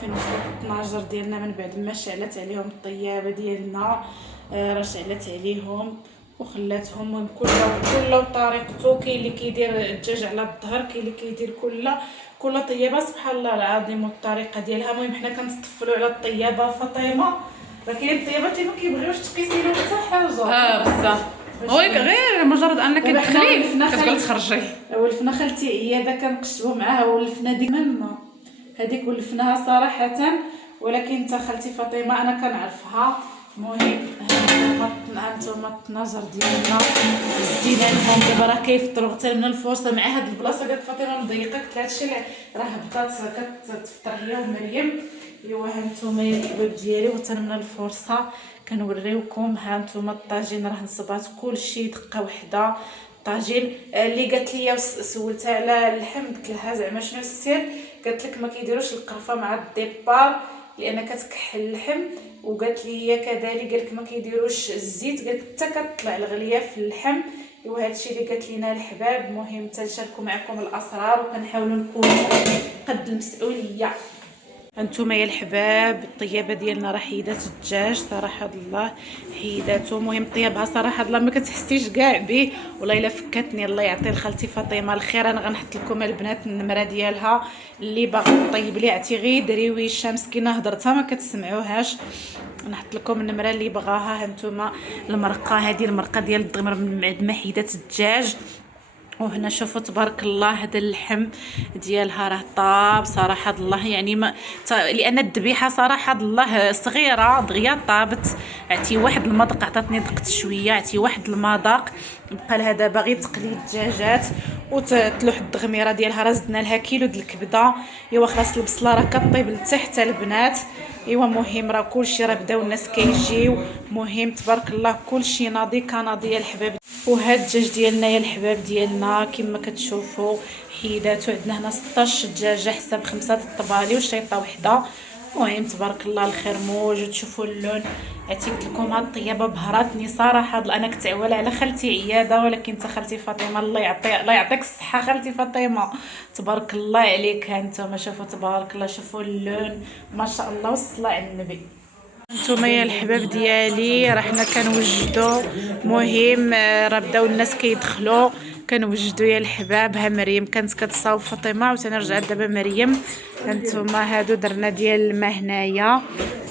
فين وصلت 12 ديالنا من بعد ما شعلت عليهم الطيابه ديالنا. راه شعلت عليهم وخلاتهم. المهم كل طريقته. كاين اللي كيدير الدجاج على الظهر، كاين اللي كيدير كل طيابه سبحان الله العظيم والطريقه ديالها. المهم حنا كنتطفلوا على الطيابه فاطمه. راه كاين الطيابات اللي ما كيبغيوش تقيسي لهم حتى حاجه. بصح هو غير مجرد انك تدخلي كتقول تخرجي. ولفنا خالتي عياده كنقشبوا معاها، ولفنا ديك مما هذيك ولفناها صراحه، ولكن تا خالتي فاطمه انا كنعرفها. المهم هانتوما 12 ديالنا زينا لهم دابا راه كيفطروا. اغتنمنا الفرصه مع هاد البلاصه. قالت فاطمه مضيقه، قلت لها هادشي راه هبطات كتفطر هي ومريم. ايوا هانتوما الكباب ديالي واغتنمنا الفرصه كنوريوكم. هانتوما الطاجين راه نصبات كلشي دقه وحده. الطاجين اللي قالت لي سولتها على اللحم، قلت لها زعما شنو السر، قالت لك ما كيديروش القرفه مع الديبار لان كتكحل اللحم. وقالت لي هي كذلك قالك ما كيديروش الزيت، قالك حتى كتطلع الغليه في اللحم. ايوا هادشي اللي قالت لينا الحباب. المهم تنشاركوا معكم الاسرار وكنحاولوا نكونوا قد المسؤوليه. هانتوما يا الحباب الطيابه ديالنا راه حيدات الدجاج صراحه الله حيداتو. المهم طيابها صراحه الله ما كتحسيش كاع به. والله الا فكتني الله يعطي لخالتي فاطمه الخير. انا غنحط لكم البنات النمره ديالها اللي باغي طيب لي عتي غير درويشه مسكينه هضرتها ما كتسمعوهاش. نحط لكم النمره اللي بغاها. هانتوما المرقه هذه المرقه ديال الضمر من بعد ما حيدات الدجاج. وهنا شوفوا تبارك الله هذا اللحم ديالها راه طاب صراحه الله. يعني ما لان الذبيحه صراحه الله صغيره دغيا طابت. عطي واحد المذاق، عطاتني ذقت شويه، عطي واحد المذاق. بقى لها دابا غير تقلي الدجاجات وتلوح الدغميره ديالها. راه زدنا لها كيلو د الكبده. ايوا خلاص البصله راه كطيب لتحت البنات. ايوا مهم راه كلشي راه بداو الناس كيجيو. مهم تبارك الله كلشي ناضي كناضي يا الحباب. وهاد الدجاج ديالنا يا الحباب ديالنا كما كتشوفوا حيداتو. عندنا هنا 16 دجاجه حساب 5 الطبالي وشيطه وحده. المهم تبارك الله الخير موجود. تشوفوا اللون. عتيت لكم هاد الطيابه بهراتني صراحه. انا كنت عواله على خالتي عياده، ولكن تا خالتي فاطمه الله يعطيك الصحه خالتي فاطمه تبارك الله عليك. هانتوما شوفوا تبارك الله، شوفوا اللون ما شاء الله والصلاه على النبي. نتوما يا الحباب ديالي راه حنا كنوجدوا. مهم راه بداو الناس كيدخلوا كنوجدوا يا الحباب. ها مريم كانت كتصاوب فاطمه عاوتاني رجعت دابا مريم. هانتوما هادو درنا ديال الماء هنايا،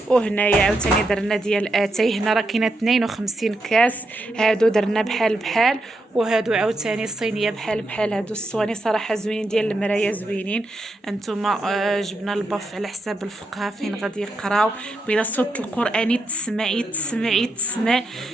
وهنايا عاوتاني درنا ديال اتاي. هنا راه كاينه 52 كاس. هادو درنا بحال وهادو عاوتاني صينيه بحال. هادو الصواني صراحه زوينين ديال المرايه زوينين. انتما جبنا الباف على حساب الفقهاء فين غادي يقراو. بلا صوت القراني تسمع.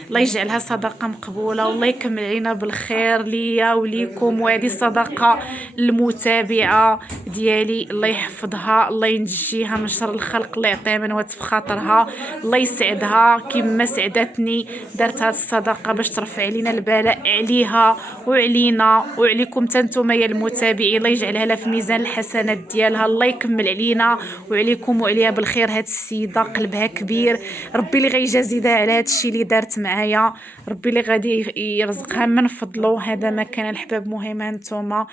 الله يجعلها صدقه مقبوله والله يكمل علينا بالخير ليا وليكم. وهذه صدقه المتابعه ديالي الله يحفظها، الله ينجيها من شر الخلق، الله يعطيها من وتف خاطرها، الله يسعدها كما سعدتني. دارت هذه الصدقه باش ترفع علينا البلاء عليها وعلينا وعليكم نتوما يا المتابعين. الله يجعلها لها في ميزان الحسنات ديالها، الله يكمل علينا وعليكم وعليها بالخير. هاد السيده قلبها كبير، ربي اللي غيجازيها على هاد الشيء اللي دارت معايا، ربي اللي غادي يرزقها من فضله. هذا ما كان الحباب. مهم هانتوما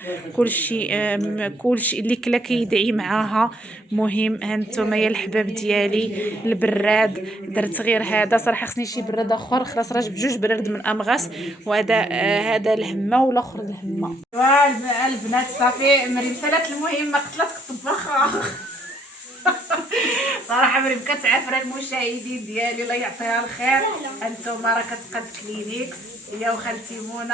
كلشي اللي كلا كيدعي معاها. مهم هانتوما يا الحباب ديالي البراد درت غير هذا صراحه. خصني شي براد اخر، خلاص راه بجوج براد من امغاس. وهذا هذا الهمه والاخر الهمه. البنات صافي مريم سالات المهمه قتلتك الطباخه صراحه مريم كتعافر المشاهدين ديالي الله يعطيها الخير. انتما راه كتقاد كلينيكس هي وخالتي منى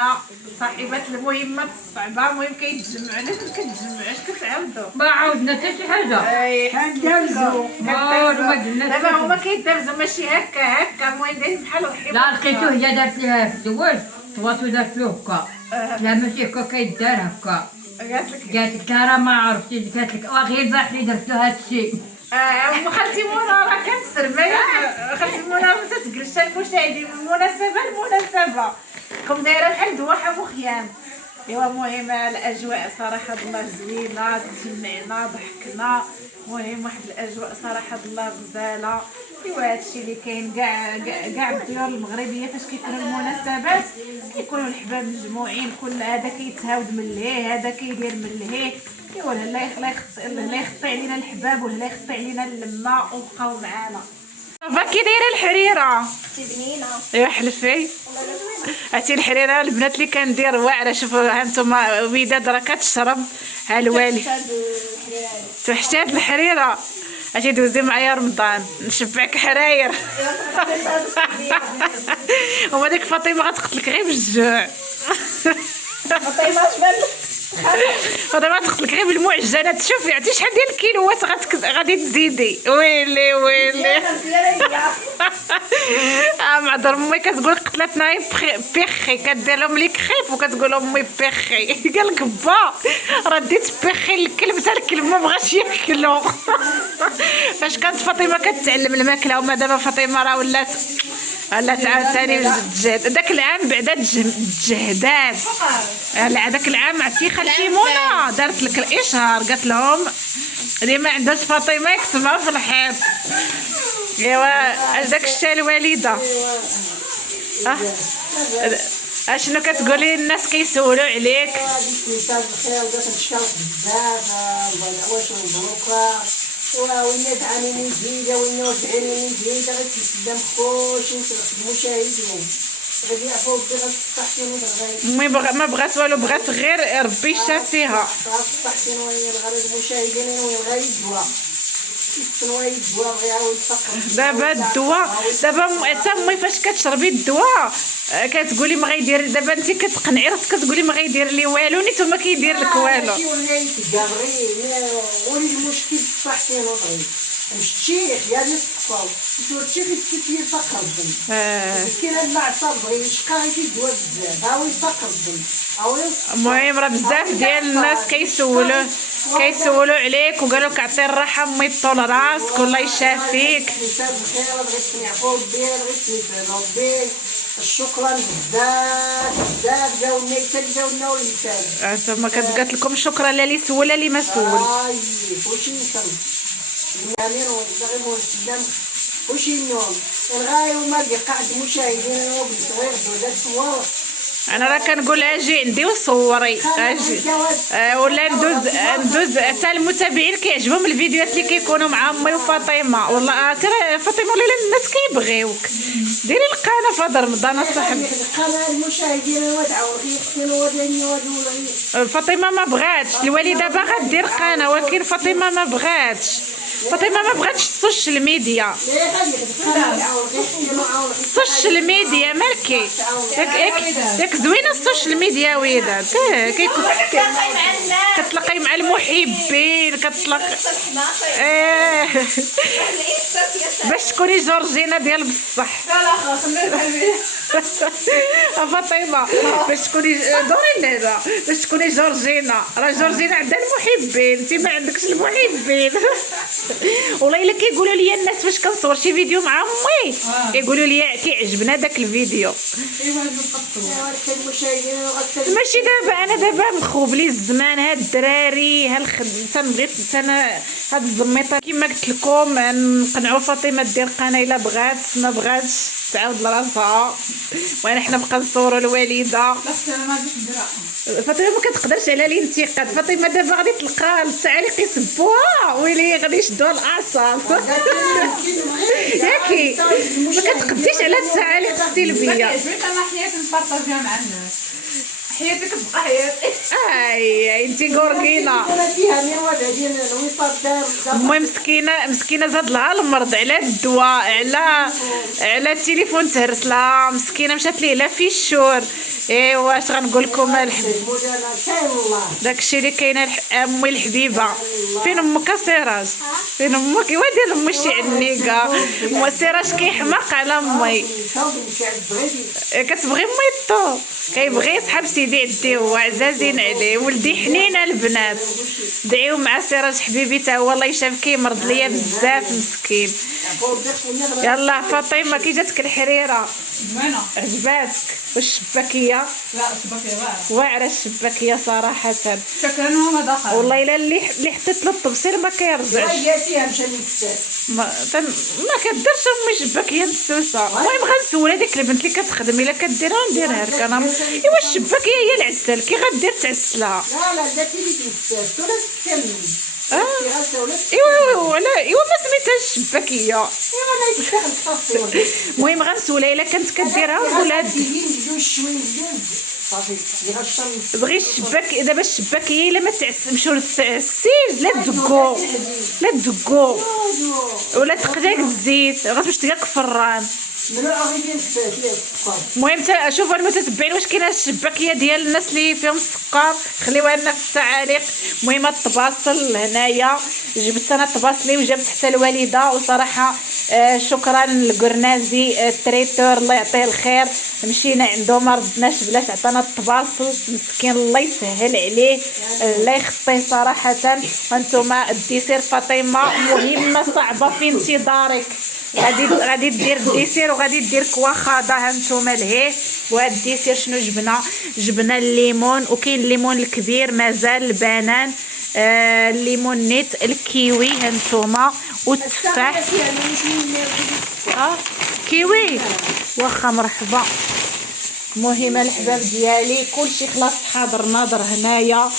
صاحبه المهمه الصعبه. المهم كيتجمعوا. علاش ما كتجمعوش كتعاودوا؟ ما عاودنا حتى شي حاجه. اي كندابزوا دابا هما كيدابزوا ماشي هكا. المهم دايرين بحال الحبه. لا لقيتوه هي دارت ليها في الاول طوات ودارت له هكا. لا ماشي هكا كيدار هكا. قالت لك راه ما عرفتيش، قالت لك غير صح لي درت له هذا الشيء. خالتي منى راه كنسربا. خالتي منى ما تتجلسش المشاهدين بالمناسبه كم دايره بحال دوحه مخيام. ايوا المهم الاجواء صراحه الله زوينه، تجمعنا ضحكنا، المهم واحد الاجواء صراحه الله غزاله. ايوا هادشي اللي كاين كاع الديور المغربيه فاش كيكونوا المناسبات كيكونوا الحباب مجموعين، كل هذا كيتهاود من لهيه، هذا كيدير من لهيه. ايوا لا يخطي علينا الحباب ولا يخطي علينا اللمه وبقاو معانا. كي دايره الحريره بنينه ايوا حلفي هاتي الحريره البنات اللي كندير واعره. شوفوا ها نتوما وداد راه كتشرب. ها الوالي تحتاج الحريره اجي دوزي معايا رمضان نشبعك حراير. وما ديك فاطمه غتقتلك غير بالجوع. فاطمه تقتلك غير بالمعجنات. شوفي عرفتي شحال ديال الكيلوات غادي تزيدي. ويلي ويلي. معذر امي كتقول قتلتنا بيخي، كدير لهم لي كخيف وكتقول امي بيخي. قال لك با راه ديت بيخي للكلب حتى الكلب ما بغاش ياكلو. فاش كانت فاطمه كتعلم الماكله وما دابا فاطمه راه ولات عاوتاني جهد. داك العام بعدا تجهدات. داك العام عرفتي خالتي منى دارت لك الاشهار قالت لهم اللي ما عندهاش فاطمه يكتبها في الحيط. ايوا داك الشتا الوالده. اشنو كتقولي؟ الناس كيسولوا عليك. مساء الخير وداك نشكرك بزاف واش مبروكه وين دعاني من جديده وين ودعاني من جديده غير قدام خوشي المشاهدين غادي يعرفوا بلي غتصحتين وغادي ما بغات والو، بغات غير ربي يشافيها. غتصحتين وين غادي المشاهدين وين غادي الدواء دابا الدواء دابا حتى امي فاش كتشربي الدواء كتقولي ما غيدير. دابا انت كتقنعي راسك كتقولي ما غيدير لي والو نيت وما كيدير لك والو. ولي المشكل صحتين وضعي الشيخ يا نصفو الشيخ كيفير فقر الدم كاين هاد العصا بغي يشقى كيدوا بزاف ها هو يفقر الدم. المهم راه بزاف ديال الناس كيسولوا عليك وقالوا لك عطي الراحه امي طول راسك والله يشافيك. مساء الخير بغيت نعفو ربي بغيت نفعل ربي شكرا بزاف بزاف جاونا يتجاونا ويتاج. انتما قالت لكم شكرا لا اللي سول لا اللي ما سول. واش نسمع يعني ونصغر ونسلم واش النوم الغايه وما قاعد مشاهدين وبصغير دولات صور. انا راه كنقول اجي عندي وصوري اجي ولا ندوز حتى المتابعين كيعجبهم الفيديوهات اللي كيكونوا مع امي وفاطمه. والله ترى فاطمه ولا الناس كيبغيوك. ديري القناه في هذا رمضان اصاحبي. القناه المشاهدين ودعوا يختنوا ودني فاطمه ما بغاتش. الوالده باغا دير قناه ولكن فاطمه ما بغاتش. فاطمه ما بغاتش السوشيال ميديا. السوشيال ميديا مالكي ياك زوينه السوشيال ميديا وليدات. كتلاقي مع المحبين كتلاقي باش تكوني جورجينا ديال بصح. فاطمه باش تكوني دوري اللعبه باش تكوني جورجينا. راه جورجينا عندها المحبين انت ما عندكش المحبين. والله الا كيقولوا لي الناس فاش كنصور شي فيديو مع امي كيقولوا لي كيعجبنا داك الفيديو. ماشي دابا انا دابا مخوب لي الزمان. هاد الدراري تنبغي انا هاد الزميطه كيما قلت لكم نقنعوا فاطمه دير قناه الا بغات ما بغاتش تعاود لراسها وانا حنا نبقى نصوروا الوالده. فاطمه ما كتقدرش على الانتقاد. فاطمه دابا غادي تلقى التعاليق يسبوها ويلي غادي يشدوا الاعصاب. ياكي ما كتقديش على التعاليق السلبيه. انا حياتي نبارطاجيها مع الناس. حياتك تبقى حياتي. اي انت غوركينا. المهم مسكينه زاد لها المرض على الدواء على التليفون تهرس لها مسكينه مشات ليه لا في الشور. ايوا واش غنقول لكم داكشي اللي كاينه. امي الحبيبه فين امك سراج؟ فين امك؟ ايوا دير امي شي عنيقه. سراج كيحماق على امي كتبغي امي الطو كيبغي يصحاب سيدي عدي هو عزازين عليه. ولدي حنينه البنات دعيو مع سراج حبيبي تا هو الله يشافك كيمرض ليا بزاف مسكين. يلا فاطمه كي جاتك الحريره؟ زوينه عجباتك؟ والشباكيه لا الشباكيه واعره الشباكيه صراحه. شكرا هما دخل والله الا اللي حطيت له الطبسيل ما كيرجعش. جاتيها مشى للكتاب. ما كديرش امي الشباكيه مسوسه. المهم غنسول هذيك البنت اللي كتخدم الا كديرها نديرها لك انا. ايوا الشباكيه هي العسل كي غدير تعسلها. لا جاتي لي الكتاب ولا تكمل. ايوا ما سميتهاش الشباكيه. انا يدخل التصوير. المهم غنسولها الا كانت كديرها نقول لها صافي يغشم بغي الشباك. دابا الشباكيه الا ما مشاو للتعسيل لا تزكو ولا تقداك الزيت باش تلقاك فران. المهم شوفوا المتتبعين واش كاينه الشباكيه ديال الناس اللي فيهم السكر خليوها لنا في التعاليق. المهم الطباصل هنايا جبت انا الطباصلي وجبت حتى الوالده. وصراحه شكرا للقرنازي التريتور الله يعطيه الخير. مشينا عنده ما ردناش بلاش عطانا الطباصل مسكين الله يسهل عليه الله يخطيه صراحه. وانتم الديسير فاطمه مهمه صعبه في انتظارك. غادي دير الديسير وغادي دير كواخاضه. ها نتوما لهيه. وهاد الديسير شنو جبنا الليمون وكاين الليمون الكبير مازال البنان الليمون نيت الكيوي ها نتوما والتفاح كيوي واخا مرحبا. المهم الحباب ديالي كلشي خلاص حاضر ناظر هنايا.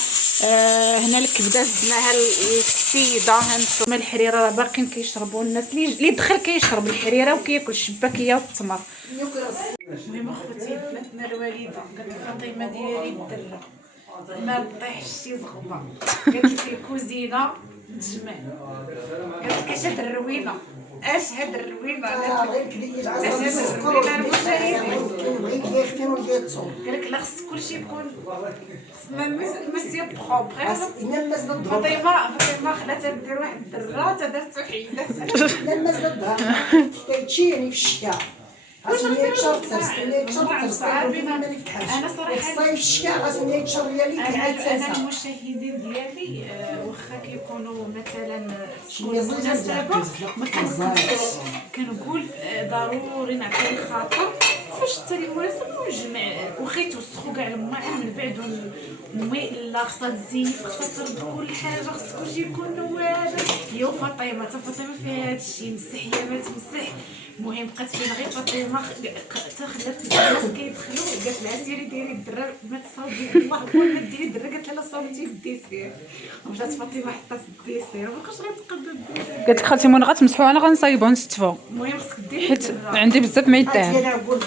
هنا الكبده زدناها السيده. هانتوما الحريره راه باقيين كيشربوا الناس اللي دخل كيشرب الحريره وكياكل الشباكيه والتمر. المهم اخوتي بناتنا الوالده قالت فاطمه ديالي الدره ما طيحش شي زغبه. قالت لك الكوزينه تجمع. قالت لك اش هاد الروينه اش هاد الروينه. قال لك لا خص كلشي يكون خصنا مسيو بروبر. فاطمه خلاتها دير واحد الدره تدارت وحيدات. لا المزله الظهر كيتشيني في الشتاء. خاصني يتشرب انا صراحه الصيف الشتاء خاصني يتشرب ديالي انا المشاهدين ديالي واخا كيكونوا مثلا مناسبه ما كنقول ضروري نعطي الخاطر فاش حتى المناسبه ونجمع وخا يتوسخوا كاع الماعن من بعد المي لا خصها تزيف خصها ترد كل حاجه خص كلشي يكون واعر. هي وفاطمه فاطمه فيها هادشي مسح يا ما تمسح. المهم بقات فينا غير فاطمه حتى خلات الناس كيدخلوا قالت لها سيري ديري الدره ما تصاوبي الله اكبر ما ديري الدره. قالت لها لا صاوبتي الديسير ومشات فاطمه حطات الديسير ما بقاش غتقد الديسير. قالت لك خالتي منى غتمسحوها انا غنصايبو نستفو المهم خصك دير حيت عندي بزاف ما يدار. انا نقول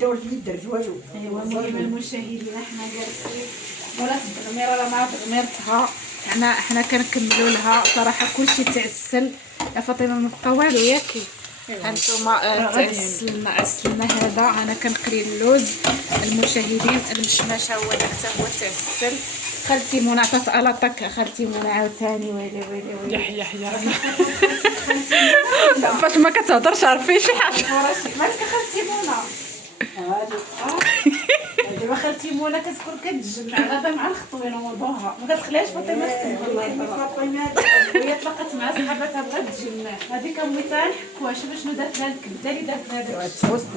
درت درت والو. ايوا المهم المشاهدين حنا جالسين ورا التغميره راه مع تغميرتها حنا كنكملوا لها صراحه كلشي تعسل. يا فاطمه ما بقى والو ياكي. هانتوما عسلنا هذا. انا كنقري اللوز. المشاهدين المشماشه هو داك حتى هو تعسل. خالتي منى عطات الاطاك. خالتي منى عاوتاني ويلي يح فاش ما كتهضرش عارفين شي حاجه. مالك خالتي منى دابا خالتي منى كتكون كتجمع غدا مع الخطوين وموضوعها ما كتخليهاش فاطمه تكمل. فاطمه وهي تلاقات مع صحاباتها بغات تجمع هذيك اميتها نحكوها. شوف شنو دارت لها الكبده اللي دارت لها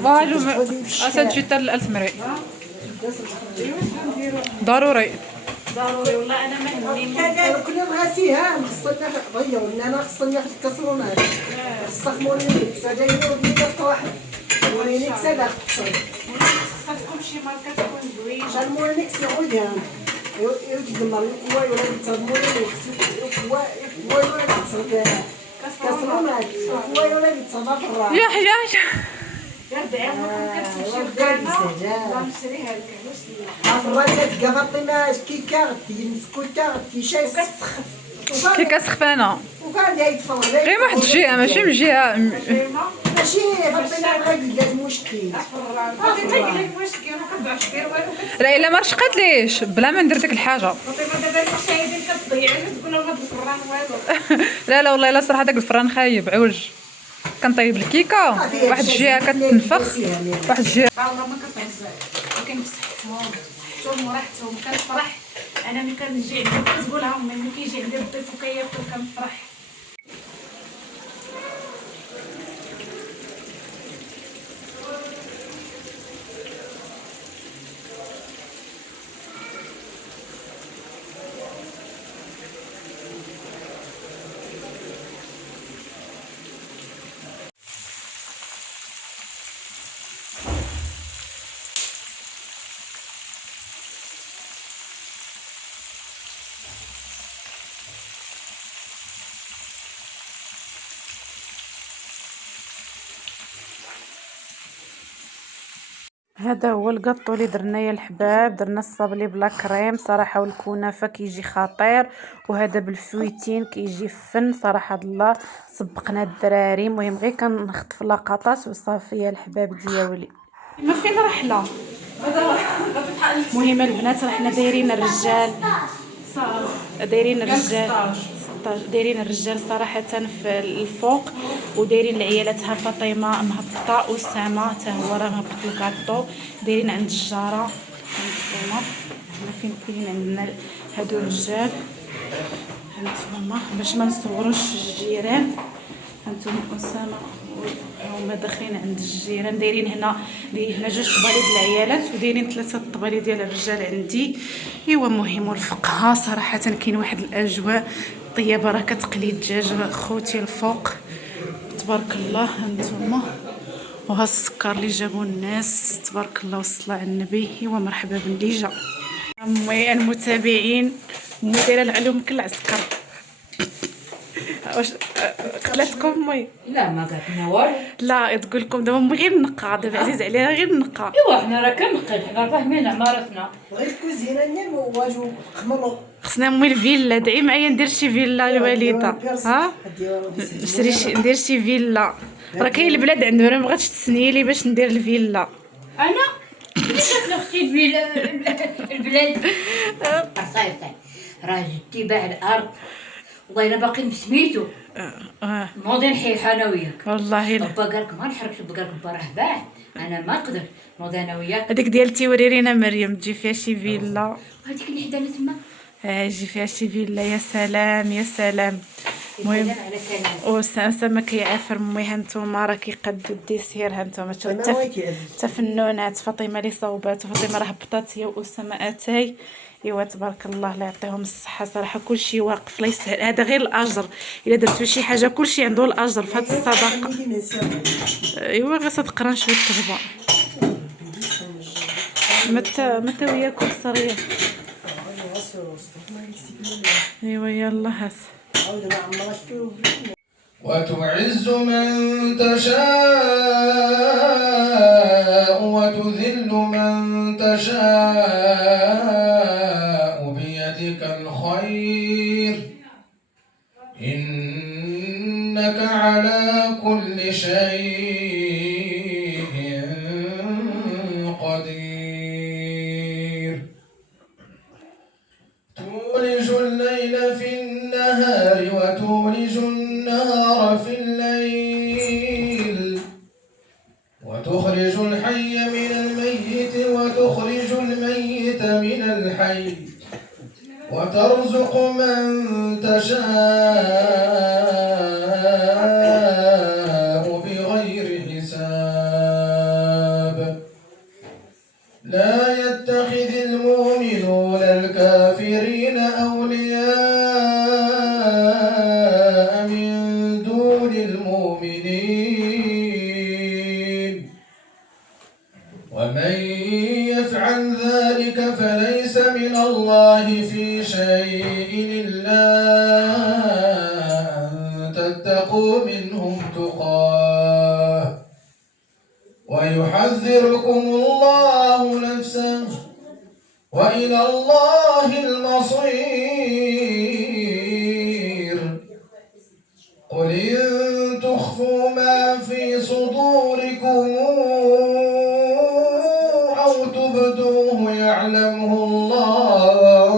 والو اسد جيت الالتمري ضروري والله انا ما هني كنا نغاسيها خصنا ضيعوا لنا خصنا ناخذ الكسرونات خصك مونيكس هذا يدير واحد مونيكس هذا خصكم شي ماركه تكون زوينه. شحال مونيكس يعودها يدمر الكواي ولا يتصاب مونيكس الكواي ولا يتصاب كسرونات الكواي ولا يتصاب في الراس. غير دعيمكم كتمشيو لدارنا والله نشريها لك علاش لا. الراس تلقى فاطمه كيكا مسكوته كيشاي كتسخف كي كسخفانه وكان يتفرج غير واحد الجهه ماشي من جهه. ماشي فاطمه غادي لها المشكل. فاطمه قال لك واش كاين ما كتعرفش دير والو. لا الا ما رشقاتليش بلا ما ندير ديك الحاجه. فاطمه دابا المشاهدين كتضيع تقول لهم هاد الفران والو. لا والله الا صراحه داك الفران خايب عوج. كنطيب الكيكه واحد الجهه كتنفخ واحد الجهه والله ما كتهزر ولكن بصحتهم صحتهم وراحتهم كنفرح. انا ملي كنجي عندي كتقولها امي ملي كيجي عندي الضيف وكياكل كنفرح. هذا هو القطو اللي درنا يا الحباب. درنا الصابلي بلا كريم صراحه، والكنافه كيجي خطير، وهذا بالفويتين كيجي فن صراحه الله. سبقنا الدراري، المهم غير كنخطف لقطات وصافي يا الحباب ديالي. ما فين رحله المهم البنات رحنا دايرين الرجال، دايرين الرجال صراحة في الفوق، ودايرين العيالاتها فاطمة مهبطة، وسامة حتى هو راه مهبط الكاطو. دايرين عند الجارة هانتوما، هنا فين كاينين عندنا هادو الرجال هانتوما باش ما نصوروش الجيران. هانتوما أسامة هما داخلين عند الجيران. دايرين هنا جوج طبالي ديال العيالات، ودايرين 3 طبالي ديال الرجال عندي. ايوا مهم الفقهه صراحه كاين واحد الاجواء طيبه، راه كتقلي الدجاج خوتي الفوق تبارك الله. هانتوما وها السكر اللي جابوا الناس تبارك الله والصلاه على النبي. ايوا مرحبا باللي جا امي المتابعين. امي دايره العلوم كل عسكر. واش قتلتكم امي؟ لا ما قالنا والو. لا تقول لكم دابا امي غير النقا، دابا عزيز عليها غير النقا. ايوا حنا راه كنقيد، حنا فاهمين عمارتنا. بغيت الكوزينه نيم واجو خمروا. خصنا امي الفيلا، دعي معايا ندير شي فيلا الوالده. ها ندير شي فيلا، راه كاين البلاد عندهم، راه مبغاتش تسني لي باش ندير الفيلا. انا ديك اختي البلاد صايفه راه جدي باع الارض، والله الا باقي سميتو نوضي نحيح انا وياك. والله لا با قالك ما نحركش، با قالك با راه باع، انا ما نقدر نوضي انا وياك. هذيك ديالتي وريرينا مريم تجي فيها شي فيلا. وهذيك اللي حدانا تما يجي فيها شي فيلا. يا سلام يا سلام. المهم على كلام وسامة كيعافر امي. هانتوما راه كيقدو الديسير. هانتوما تفنونات. فاطمه اللي صوبات، وفاطمه راه هبطات هي واسامه اتاي. ايوا تبارك الله الله يعطيهم الصحه صراحه. كلشي واقف الله يسهل، هذا غير الاجر. الا درتو شي حاجه كلشي عنده الاجر في هذه الصدقه. ايوا غير صدق راه شويه التربه متى وياكم صريح. ايوا يلا هات. وتعز من تشاء وتذل من تشاء بيدك الخير، إنك على كل شيء قدير. تولج الليل في النهار وتولج النهار في الليل، وتخرج الحي من الميت وتخرج الميت من الحي، وترزق من تشاء بغير حساب. لا يتخذ المؤمنون الكافرين أولياء من دون المؤمنين، ومن يفعل ذلك فليس من الله في شيء إلا أن تتقوا منهم تقاه، ويحذركم الله نفسه، وإلى الله المصير. قل إن تخفوا ما في صدوركم أو تبدوه يعلمه الله،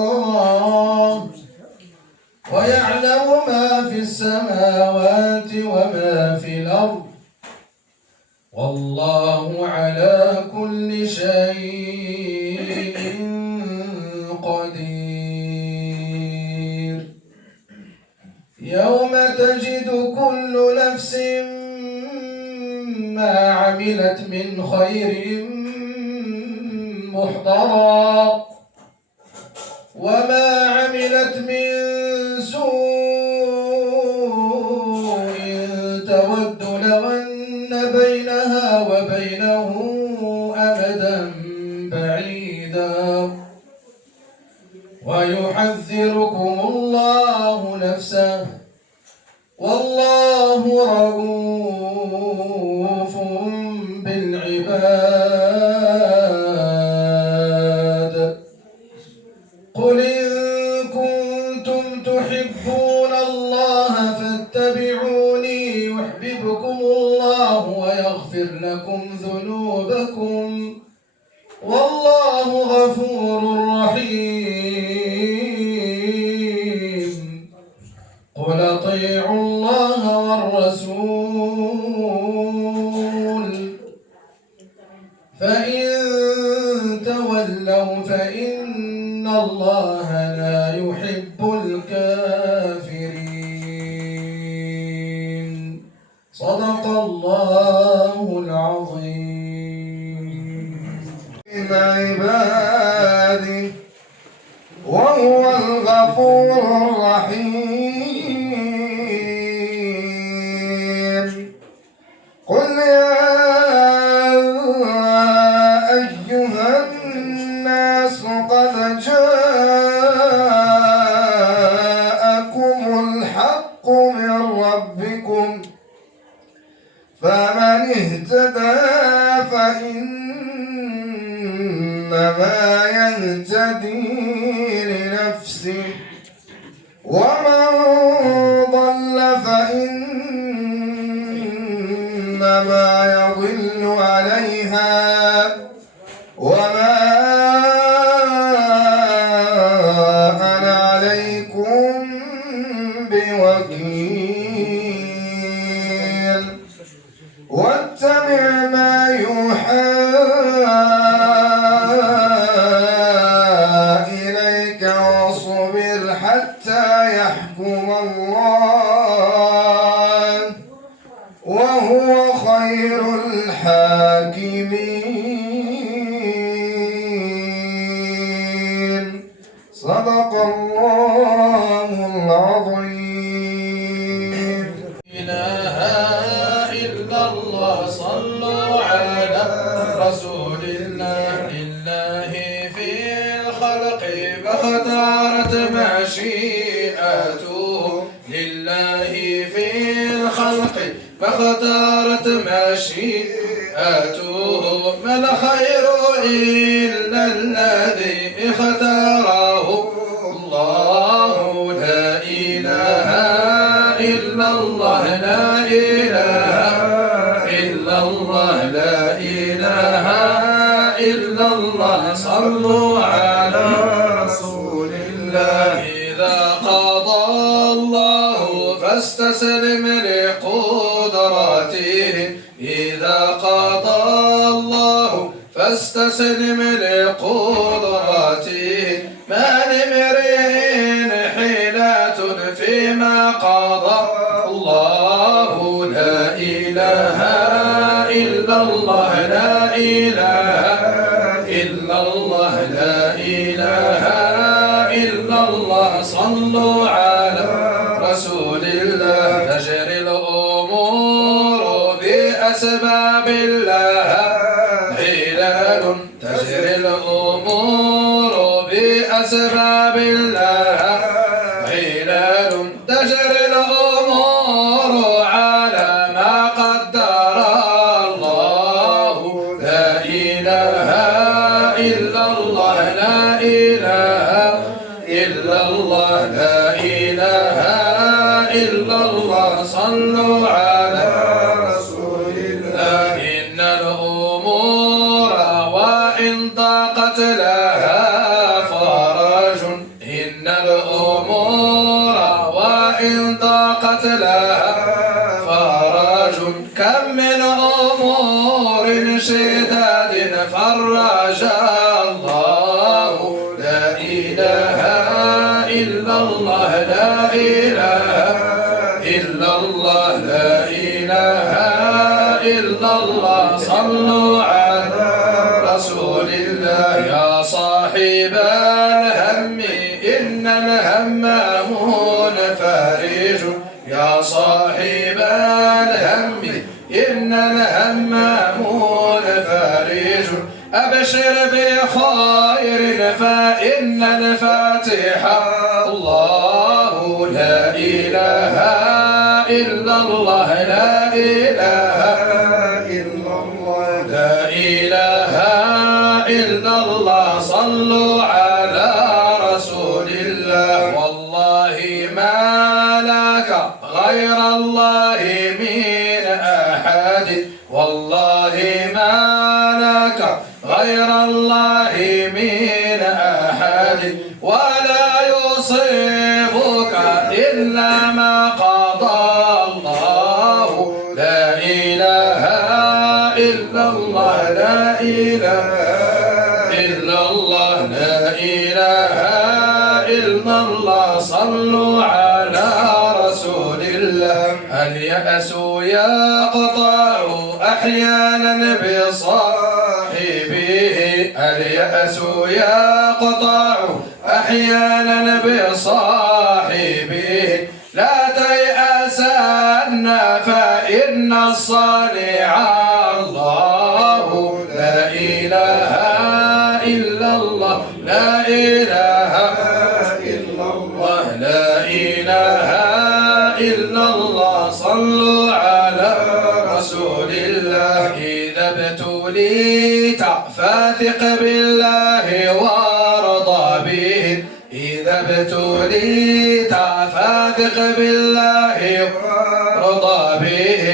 ويعلم ما في السماوات وما في الأرض، والله على كل شيء قدير. يوم تجد كل نفس ما عملت من خير محضرا، وما عملت من سوء تود لو أن بينها وبينه أمدا بعيدا، ويحذركم الله نفسه، والله رؤوف بالعباد. لكم ذنوبكم والله غفور رحيم قل أطيعوا الله والرسول فإن تولوا فإن الله لا يحب الكافرين صدق الله العظيم من عباده وهو الغفور الرحيم قل يا أيها الناس قد جاءكم الحق من ربكم فمن اهتدى فإنما يهتدي لنفسه ومن ضل فإنما يضل عليها وما أنا عليكم بوكيل واتبع ما يوحى إليك واصبر حتى يحكم الله وهو خير الحاكمين صدق الله العظيم إله إلا الله صلوا على رسول الله لله في الخلق فاختارت مشيئته لله في الخلق فاختارت مشيئته ما الخير إلا الذي اختاره الله لا إله إلا الله لا إله إلا الله لا إله إلا الله صلوا على رسول الله إذا قضى الله فاستسلم لقدراته إذا قضى الله فاستسلم لقدراته ما لامرئ حيلة فيما قضى الله لا إله إلا الله لا إله إلا الله لا إله إلا الله صلوا على رسول الله تجري الأمور بأسباب الله علل تجري الأمور بأسباب الله علل تجري الأمور على ما قدر الله لا إله إلا الله لا إله إلا الله لا إله إلا الله صلوا على رسول الله إن الأمور وإن ضاقت لها فرج إن الأمور وإن ضاقت لها فرج كم من أمور شداد فرج الله لا إله إلا الله لا إله إلا الله لا إله إلا الله صلوا على رسول الله يا صاحب الهم إن الهم منفرج يا صاحب الهم إن الهم منفرج أبشر بخير فإن الفاتح الله لا إله إلا الله لا إله إلا الله لا إله إلا الله صلوا على رسول الله والله ما لك غير الله من أحد والله غير الله من أحد ولا يصيبك إلا ما قضى الله. لا إله إلا الله لا إله إلا الله لا إله إلا الله. صلوا على رسول الله. اليأس يقطع أحيانا بصاحبه اليأس يقطع أحيانا بصاحبه. لا تيأسن فإن الصانع الله. لا إله إلا الله لا إله إلا الله لا إله إلا الله. صلوا على رسول الله. إذا ابتليت فاثق بالله وارضى به. إذا ابتليت فاثق بالله وارضى به.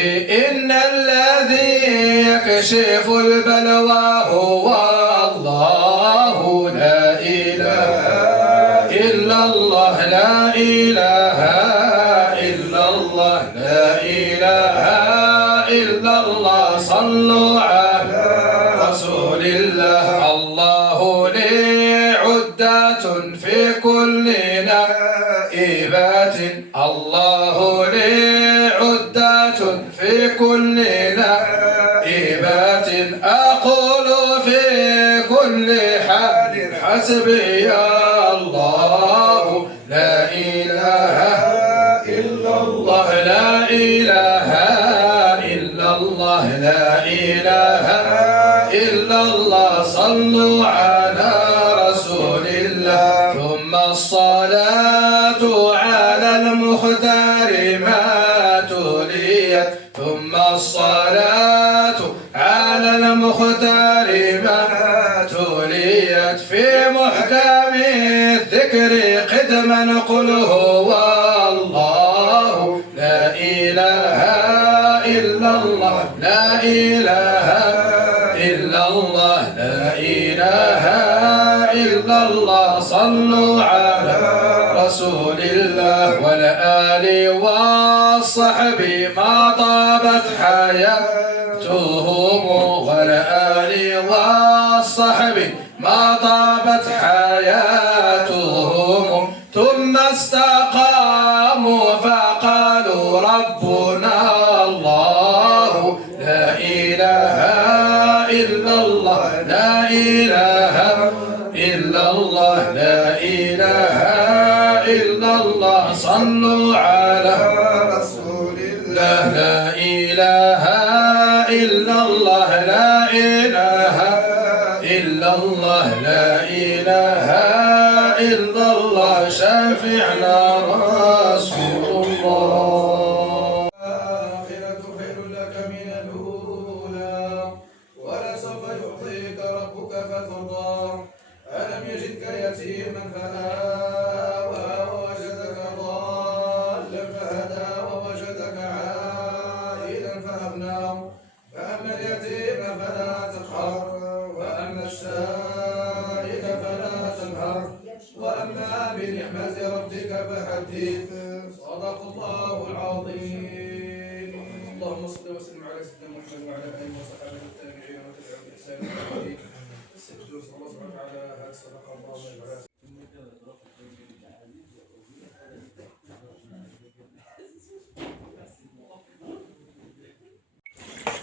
إن الذي يكشف البلوى هو الله. لا إله إلا الله لا إله إلا الله لا إله إلا الله. صلوا على رسول الله. الله لي عدة في كل نائبات. الله لي عدة في كل نائبات. أقول في كل حال حسبي الله. لا إله إلا الله لا إله إلا الله لا إله إلا الله. صلوا على رسول الله. ثم الصلاة على المختار ما تليت. ثم الصلاة على المختار ما تليت. في محكم الذكر قدما قل هو الله. لا إله إلا الله لا إله إلا الله لا إله إلا الله. صلوا على رسول الله. والآل والصحب ما طابت حياتهم. والآل والصحب ما طابت حياتهم. ثم استقاموا فقالوا ربنا الله. لا إله إلا الله لا إله إلا الله لا إله إلا الله. صلوا على رسول الله. لا إله إلا الله لا إله إلا الله لا إله إلا الله. شافعنا رسول الله. الآخرة خير لك من الأولى ولسوف يعطيك ربك فترضى. ألم يجدك يتيما فآوى ووجدك ضالا فهدى ووجدك عائلا فأغنى. فأما اليتيم فلا تقهر وأما السائل فلا تنهر وأما بنعمة ربك فحدث. صدق الله العظيم. اللهم صل وسلم على سيدنا محمد وعلى آله وصحبه التابعين وتبعهم بإحسان إلى يوم الدين. الله سبحانه وتعالى هذا صدق الله وعلى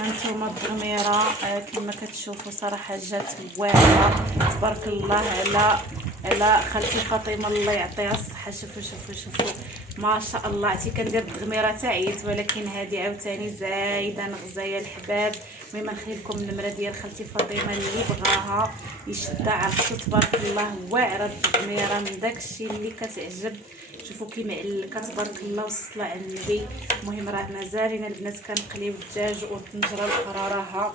هانتوما الضميرة كما كتشوفوا صراحة جات واعرة تبارك الله على خالتي فاطمة الله يعطيها الصحة. شوفوا ما شاء الله. عرفتي كندير الضميرة تعيت ولكن هذه عاوتاني زايدة نغزايا الحباب. المهم نخلي لكم النمرة ديال خالتي فاطمة اللي بغاها يشدها. عرفتوا تبارك الله واعرة الضميرة من داكشي اللي كتعجب. شوفوا كي معلكه تبارك الله والصلاه على النبي. المهم راه مازالين البنات كنقليو الدجاج والطنجره الاخرى راها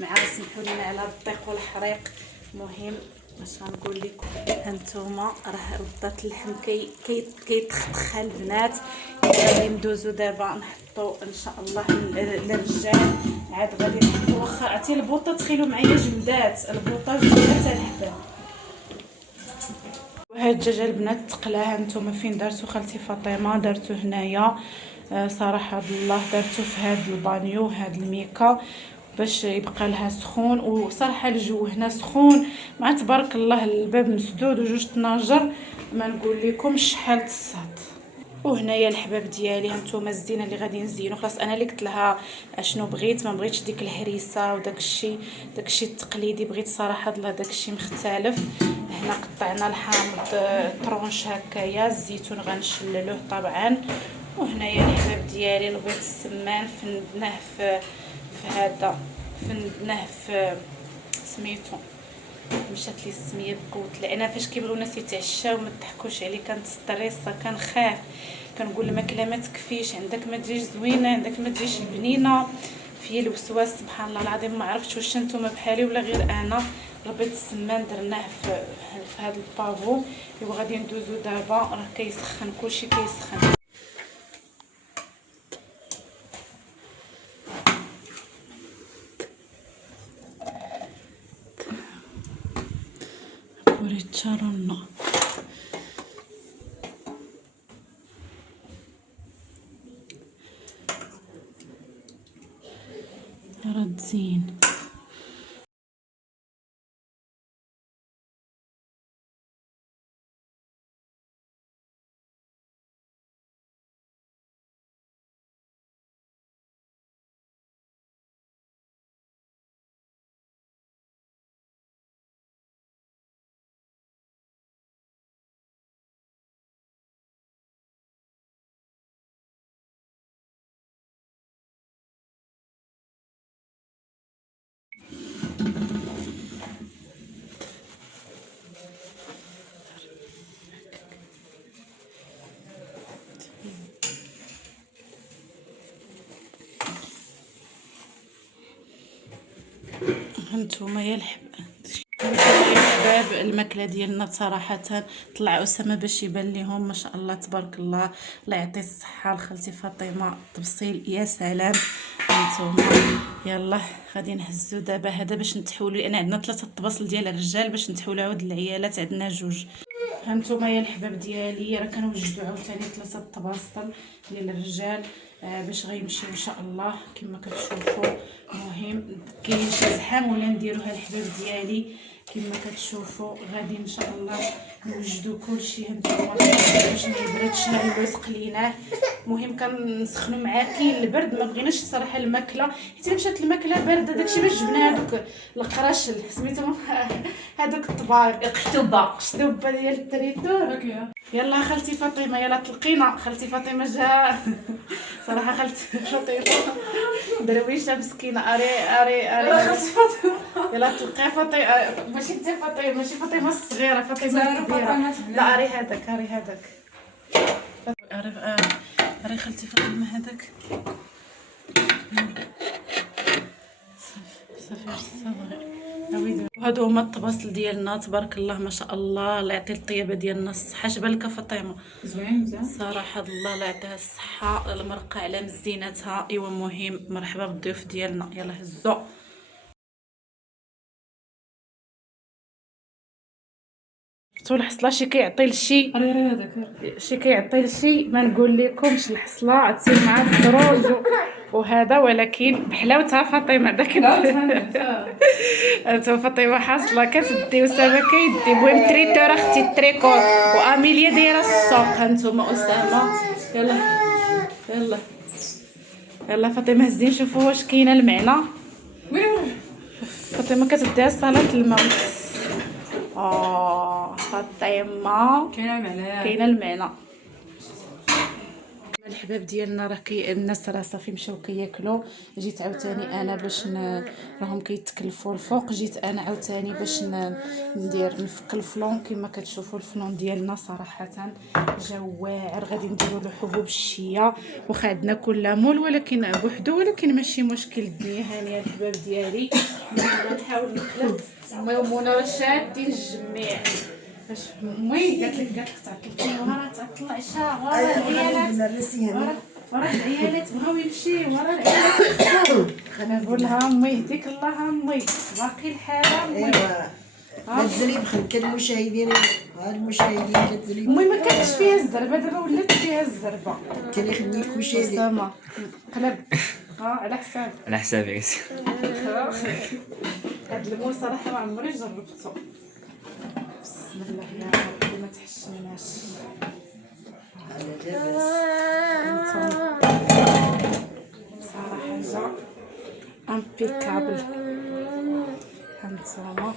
مع سمحوا لنا على الضيق والحريق. المهم اش غنقول لكم هانتوما راه ردات اللحم كيتخخخ البنات غادي ندوزو دابا نحطو ان شاء الله للرجال. عاد غادي نحطو واخا عرفتي البوطه تخيلوا معايا جمدات البوطه جمدات الحباب. وهاد الدجاجه البنات تقلاها نتوما فين درتو خالتي فاطمه؟ درتو هنايا صراحه الله، درتو في هاد البانيو هاد الميكا باش يبقى لها سخون. وصراحه الجو هنا سخون مع تبارك الله الباب مسدود وجوج طناجر ما نقول لكم شحال تصات. وهنايا الحباب ديالي هانتوما الزينه اللي غادي نزينو. خلاص انا اللي قلت لها اشنو بغيت، ما بغيتش ديك الهريسه وداكشي التقليدي، بغيت صراحه الله داكشي مختلف. هنا قطعنا الحامض طرونش هكايا، الزيتون غنشللوه طبعا. وهنايا الحباب ديالي البيض السمان فندناه في هذا، فندناه في سميتو مشات لي السميه بقوه العنب. فاش كيبغيو الناس يتعشاو ما تضحكوش عليه، كانت ستريسه كنخاف، كنقول الماكله ما تكفيش، عندك ما تجيش زوينه، عندك ما تجيش بنينه، في الوسواس سبحان الله العظيم. ما عرفتش واش نتوما بحالي ولا غير انا. البيض السمان درناه في هذا البافو. وغادي ندوزو دابا، راه كيسخن كلشي كيسخن. وريتشارونا راه زين. هانتوما يا الحباب الماكله ديالنا صراحه طلع اسامه باش يبان ليهم ما شاء الله تبارك الله. الله يعطي الصحه لخالتي فاطمه، تبصيل يا سلام. هانتوما يلا غادي نهزو دابا هذا باش نتحولوا، لان عندنا 3 طباصل ديال الرجال باش نتحولوا عاود العيالات عندنا 2. هانتوما يا الحباب ديالي راه كنوجدوا عاوتاني 3 طباصل ديال الرجال باش غيمشيو ان شاء الله كما كتشوفوا. المهم كاين شي زحام ولا نديروها الحباب ديالي كما كتشوفوا. غادي ان شاء الله نوجدوا كلشي هانتوما باش ما يبردش اللوز قليناه. المهم كنسخنوا معاه كاين البرد، ما بغيناش الصراحه الماكله حيت مشات الماكله بارده. داكشي باش جبنا هذوك القراشل سميتهم هذوك الطباق قشطوبه ديال التريتور. يلا خالتي فاطمه يلا طلقينا. خالتي فاطمه جا صراحه خالتي فاطمه درويشه مسكينه. اري خالتي فاطمه يلا طلقي فاطمه. ماشي انت فاطمه، ماشي فاطمه الصغيره، فاطمه الكبيره. لا اري هذاك اري خالتي فاطمه هذاك. صافي وهادو هما الطباصل ديالنا تبارك الله ما شاء الله. الله يعطي الطيبه ديالنا الصحه. شبالك فاطمه؟ زوين مزيان صراحه الله الله يعطيها الصحه، المرقه على مزينتها. ايوا مهم مرحبا بالضيوف ديالنا. يلا هزوا شفتوا الحصله شي كيعطي لشي شي كيعطي لشي ما نقول لكمش. الحصله عطي مع الدروج وهذا، ولكن بحلاوتها فاطمه داك انت فاطمه حاصله كتدي وسامه كيدي. المهم تريتور اختي التريكور واميليا دايره السوق. هانتوما اسامه يلا فاطمه هزي نشوفوا واش كاينه المعنى. فاطمه كتديها صلاه الموت. فاطمه كاينه المعنى. الحباب ديالنا راه الناس راه صافي مشاو كياكلوا. جيت عاوتاني انا باش راهم كيتكلفوا الفوق. جيت انا عاوتاني باش ندير نفك الفلون. كما كتشوفوا الفلون ديالنا صراحه جا واعر. غادي نديروا له حبوب الشيه واخا عندنا كل مول ولكن بوحدو، ولكن ماشي مشكل. الدنيا هانيه الحباب ديالي. غنحاول نخلط المهم راه شادين الجميع فاش امي قالت لك تعطلتي ورا تعطل العشاء ورا العيالات ورا العيالات بغاو يمشيو ورا العيالات. نقول لها امي يهديك الله امي باقي الحاله امي. كتزريب خلت المشاهدين كتزريب امي ما كانش فيها الزربه دابا ولات فيها الزربه. انت اللي خديك مشاهدين اسامه قلب على حساب على حسابي. هاد المول صراحه ما عمري جربته. بسم الله يا ربي ما تحشمناش. صراحه جا امبيكابل. هانتوما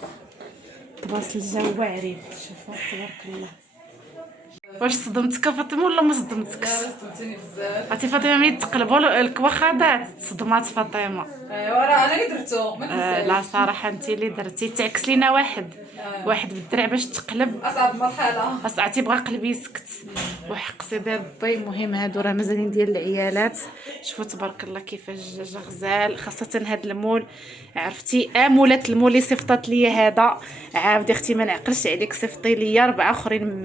طباس الجو واعرين شوفوا تبارك الله. واش صدمتك فاطمه ولا ما صدمتكش؟ صدمتيني بزاف. عرفتي فاطمه ملي تقلبوا الكواخا دات صدمات فاطمه. ايوا راه انا اللي درتو ما ننساش. لا صراحه انت اللي درتي تعكس لينا واحد بالدرع باش تقلب اصعب مرحله. اصلا تيبغى قلبي يسكت وحق سيدي ربي. المهم هادو راه مازالين ديال العيالات. شوفوا تبارك الله كيفاش الدجاج غزال. خاصه هاد المول عرفتي مولات المول اللي صيفطات ليا هذا عاودي اختي ما نعقلش عليك صيفطي ليا 4 اخرين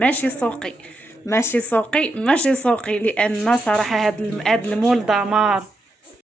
ماشي سوقي لان صراحه هاد المول دمار.